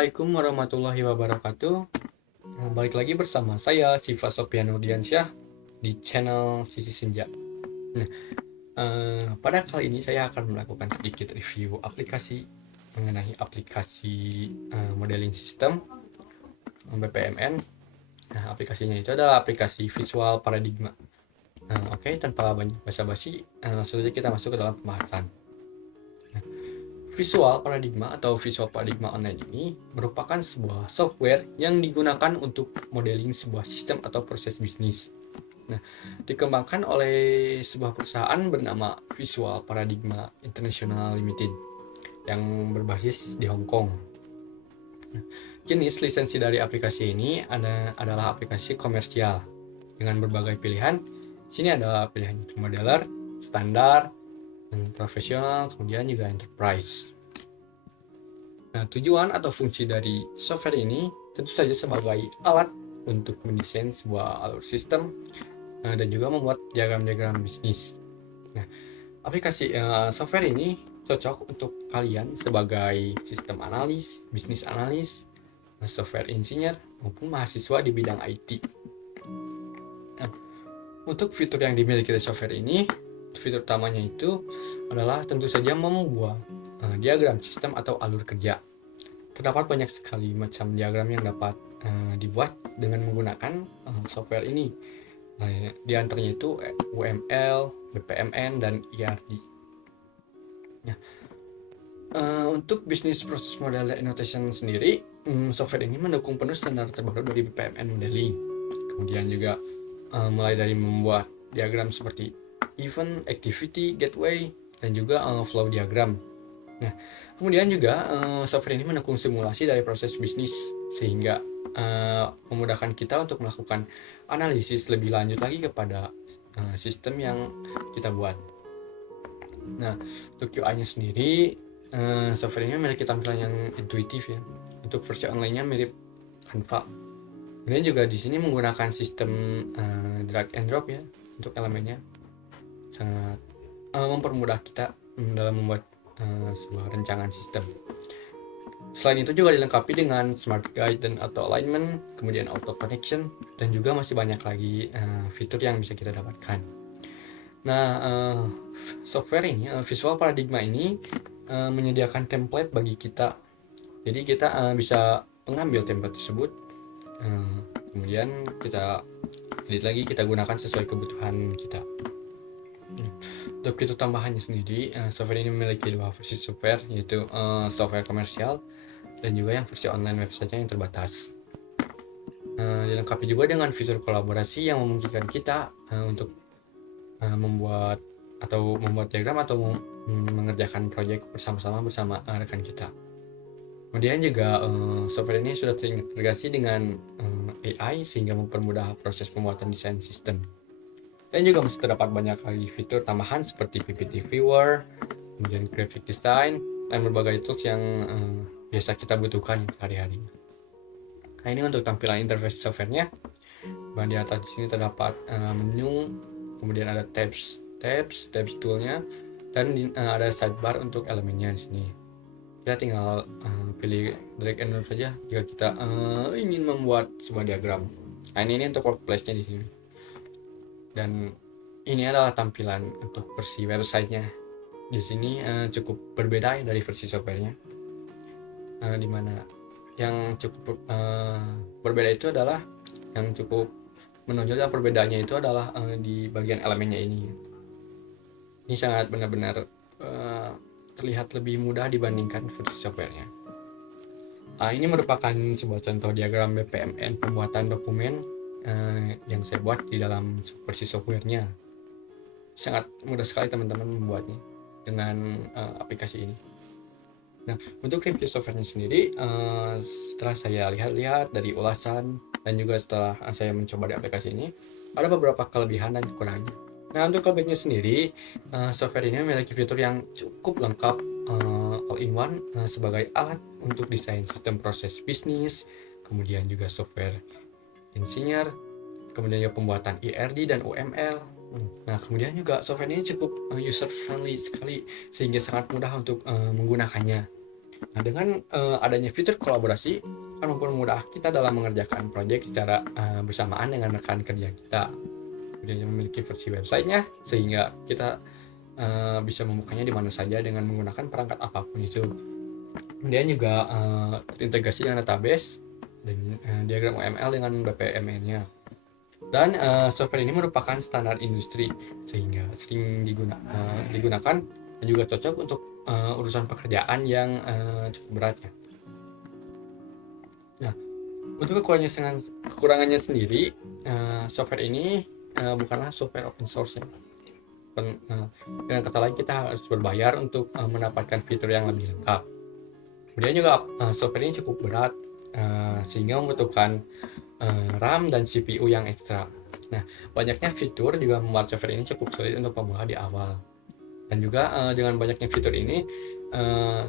Assalamualaikum warahmatullahi wabarakatuh. Balik lagi bersama saya Siva Sopiano Diansyah di channel Sisi Senja. Pada kali ini saya akan melakukan sedikit review aplikasi mengenai aplikasi modeling sistem BPMN. Nah, aplikasinya itu adalah aplikasi Visual Paradigma. Oke, tanpa banyak basa-basi, langsung saja kita masuk ke dalam pembahasan. Visual Paradigma atau Visual Paradigma Online ini merupakan sebuah software yang digunakan untuk modeling sebuah sistem atau proses bisnis. Nah, dikembangkan oleh sebuah perusahaan bernama Visual Paradigma International Limited yang berbasis di Hong Kong. Jenis lisensi dari aplikasi ini adalah aplikasi komersial dengan berbagai pilihan. Sini ada pilihan modeler, standar, profesional, kemudian juga enterprise. Nah, tujuan atau fungsi dari software ini tentu saja sebagai alat untuk mendesain sebuah alur sistem dan juga membuat diagram-diagram bisnis. Nah, aplikasi software ini cocok untuk kalian sebagai sistem analis, bisnis analis, software engineer maupun mahasiswa di bidang IT. Nah, untuk fitur yang dimiliki dari software ini, fitur utamanya itu adalah tentu saja membuat diagram sistem atau alur kerja. Terdapat banyak sekali macam diagram yang dapat dibuat dengan menggunakan software ini. Nah, di antaranya itu UML, BPMN, dan ERD. Nah, untuk bisnis proses model annotation sendiri, software ini mendukung penuh standar terbaru dari BPMN modeling. Kemudian juga mulai dari membuat diagram seperti event, activity, gateway, dan juga flow diagram. Nah, kemudian juga software ini mendukung simulasi dari proses bisnis sehingga memudahkan kita untuk melakukan analisis lebih lanjut lagi kepada sistem yang kita buat. Nah, untuk UI-nya sendiri, software ini memiliki tampilan yang intuitif ya. Untuk versi online-nya mirip Canva. Kemudian juga di sini menggunakan sistem drag and drop ya untuk elemennya. Sangat mempermudah kita dalam membuat sebuah rancangan sistem. Selain itu juga dilengkapi dengan smart guide dan auto alignment, kemudian auto connection, dan juga masih banyak lagi fitur yang bisa kita dapatkan. Nah, software ini, Visual Paradigma ini menyediakan template bagi kita. Jadi kita bisa mengambil template tersebut, kemudian kita edit lagi, kita gunakan sesuai kebutuhan kita. Untuk fitur tambahannya sendiri, software ini memiliki dua versi software, yaitu software komersial dan juga yang versi online website-nya yang terbatas. Dilengkapi juga dengan fitur kolaborasi yang memungkinkan kita untuk membuat diagram atau mengerjakan proyek bersama-sama bersama rekan kita. Kemudian juga software ini sudah terintegrasi dengan AI sehingga mempermudah proses pembuatan desain sistem. Dan juga masih terdapat banyak lagi fitur tambahan seperti PPT Viewer, kemudian graphic design, dan berbagai tools yang biasa kita butuhkan sehari-hari. Nah, ini untuk tampilan interface softwarenya. Di atas sini terdapat menu, kemudian ada tabs toolnya, dan ada sidebar untuk elemennya di sini. Kita tinggal pilih drag and drop saja jika kita ingin membuat sebuah diagram. Nah, ini untuk workplace-nya di sini. Dan ini adalah tampilan untuk versi websitenya. Di sini cukup berbeda dari versi softwarenya. Dimana yang cukup berbeda itu adalah yang cukup menonjol perbedaannya itu adalah di bagian elemennya ini. Ini sangat benar-benar terlihat lebih mudah dibandingkan versi softwarenya. Ini merupakan sebuah contoh diagram BPMN pembuatan dokumen yang saya buat di dalam versi softwarenya. Sangat mudah sekali teman-teman membuatnya dengan aplikasi ini. Nah, untuk review softwarenya sendiri, setelah saya lihat-lihat dari ulasan dan juga setelah saya mencoba di aplikasi ini, ada beberapa kelebihan dan kekurangannya. Nah, untuk kelebihannya sendiri, software ini memiliki fitur yang cukup lengkap, all-in-one sebagai alat untuk desain sistem proses bisnis, kemudian juga software engineer, kemudian juga pembuatan ERD dan UML. Nah, kemudian juga software ini cukup user friendly sekali sehingga sangat mudah untuk menggunakannya. Nah, dengan adanya fitur kolaborasi akan mempermudah kita dalam mengerjakan proyek secara bersamaan dengan rekan kerja kita. Dia memiliki versi websitenya sehingga kita bisa membukanya di mana saja dengan menggunakan perangkat apapun itu. Kemudian juga terintegrasi dengan database dan diagram OML dengan BPMN-nya. Dan software ini merupakan standar industri sehingga sering digunakan dan juga cocok untuk urusan pekerjaan yang cukup berat ya. Nah, untuk kekurangannya sendiri, software ini bukanlah software open source ya. Dengan kata lain, kita harus berbayar untuk mendapatkan fitur yang lebih lengkap. Kemudian juga software ini cukup berat sehingga membutuhkan RAM dan CPU yang ekstra. Nah, banyaknya fitur juga membuat software ini cukup sulit untuk pemula di awal. Dan juga dengan banyaknya fitur ini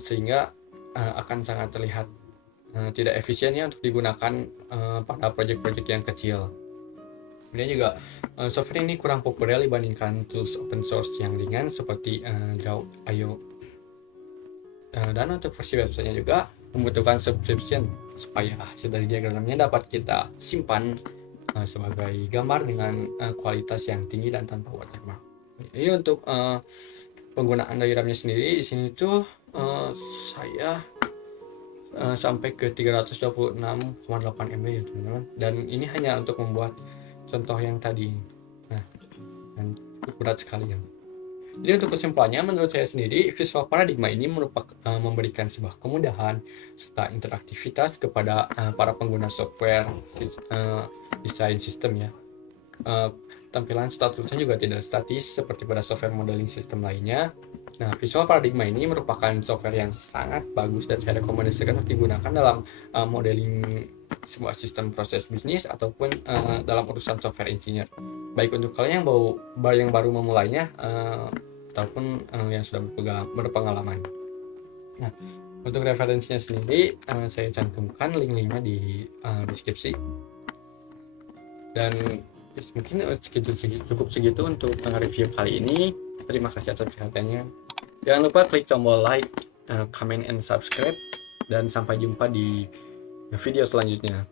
sehingga akan sangat terlihat tidak efisiennya untuk digunakan pada proyek-proyek yang kecil. Kemudian juga software ini kurang populer dibandingkan tools open source yang ringan seperti Draw.io. Dan untuk versi websitenya juga membutuhkan subscription supaya hasil dari diagramnya dapat kita simpan sebagai gambar dengan kualitas yang tinggi dan tanpa watermark. Ini untuk penggunaan diagramnya sendiri di sini tuh saya sampai ke 326,8 MB ya teman-teman, dan ini hanya untuk membuat contoh yang tadi. Nah, dan cukup berat sekali ya. Jadi untuk kesimpulannya, menurut saya sendiri visual paradigma ini memberikan sebuah kemudahan serta interaktivitas kepada para pengguna software desain sistem ya. Tampilan statusnya juga tidak statis seperti pada software modeling sistem lainnya. Nah, visual paradigma ini merupakan software yang sangat bagus dan saya rekomendasikan untuk digunakan dalam modeling sebuah sistem proses bisnis ataupun dalam urusan software engineer. Baik untuk kalian yang baru memulainya ataupun yang sudah berpengalaman. Nah, untuk referensinya sendiri saya cantumkan link-linknya di deskripsi. Dan mungkin cukup segitu untuk review kali ini. Terima kasih atas perhatiannya. Jangan lupa klik tombol like, comment, and subscribe. Dan sampai jumpa di video selanjutnya.